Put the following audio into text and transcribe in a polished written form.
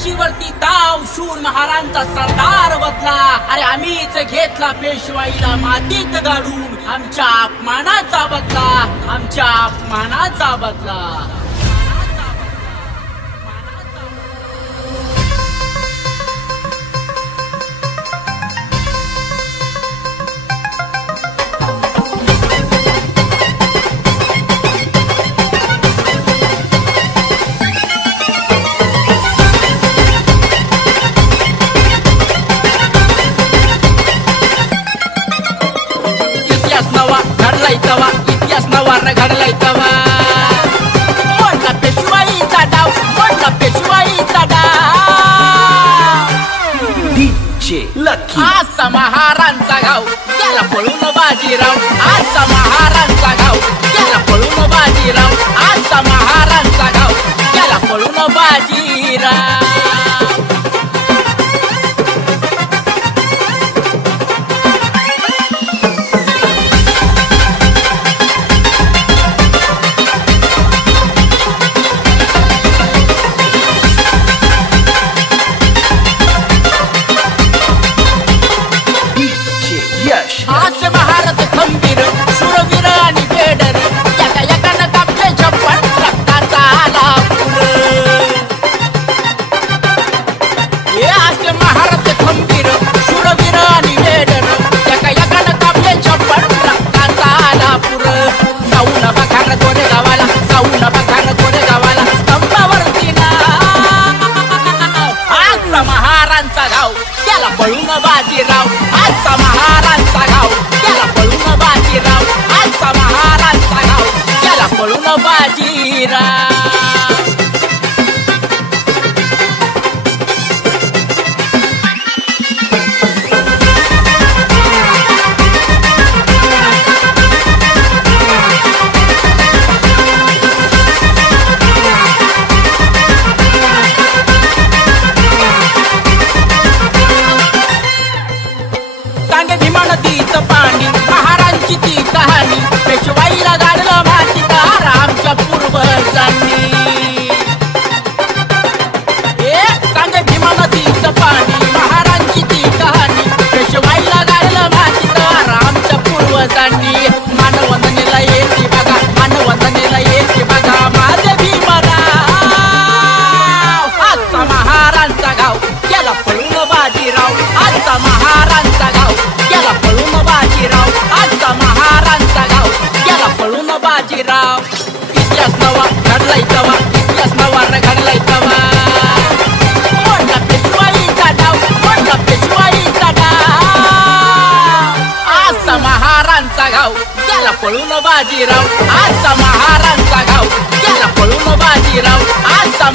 पेशीवरती ताव शूर महारांचा सरदार बदला। अरे आम्हीच घेतला पेशवाईला मातीत गाडून, आमच्या अपमानाचा बदला, आमच्या अपमानाचा बदला। इतिहास नवा घडलाय तवा, मोठा पेशवाईचा डाव, मोठा पेशवाईचा डाव। डीजे लकी आजचा महारांचा गाव त्याला पळून बाजीराव, आजचा महारांचा गाव त्याला पळून बाजीराव, आजचा महारांचा गाव त्याला पळून बाजीराव। आज महारथ खंबीर शूरवीर आणि बेडर, एका एकानं कापले छप्पन रक्ताचा आला पूर। हे आज महारथ खंबीर शूरवीर आणि बेडर, एका एकानं कापले छप्पन रक्ताचा आला पूर। जाऊन बघार गोरे गावाला, जाऊन बघार गोरे गावाला, स्तंभावरती नाव आजचा महारांचा गाव त्याला पळून बाजीराव, आजचा महारांचा गाव त्याला पळून बाजीराव, आजचा महारांचा गाव त्याला पळून बाजीराव। सांगे भीमा नदीचं पाणी, महारांची ती कहाणी, पेशवाईला गाडलं मातीत आमच्या पूर्वजांनी। सांगे भीमा नदीचं पाणी, महारांची ती कहाणी, पेशवाईला गाडलं मातीत आमच्या पूर्वजांनी। मानवंदनेला येते बघा, मानवंदनेला येते बघा माझे भीमराव, आजचा महारांचा गाव त्याला पळून बाजीराव, आजचा महारांचा गाव त्याला पळून बाजीराव, आजचा महारांचा गाव त्याला पळून बाजीराव। इतिहास नवा घडलाय तवा, इतिहास नवा घडलाय तवा, मोठा पेशवाईचा डाव, मोठा पेशवाईचा डाव। आजचा महारांचा गाव त्याला पळून बाजीराव, आजचा महारांचा गाव त्याला पळून बाजीराव, आजचा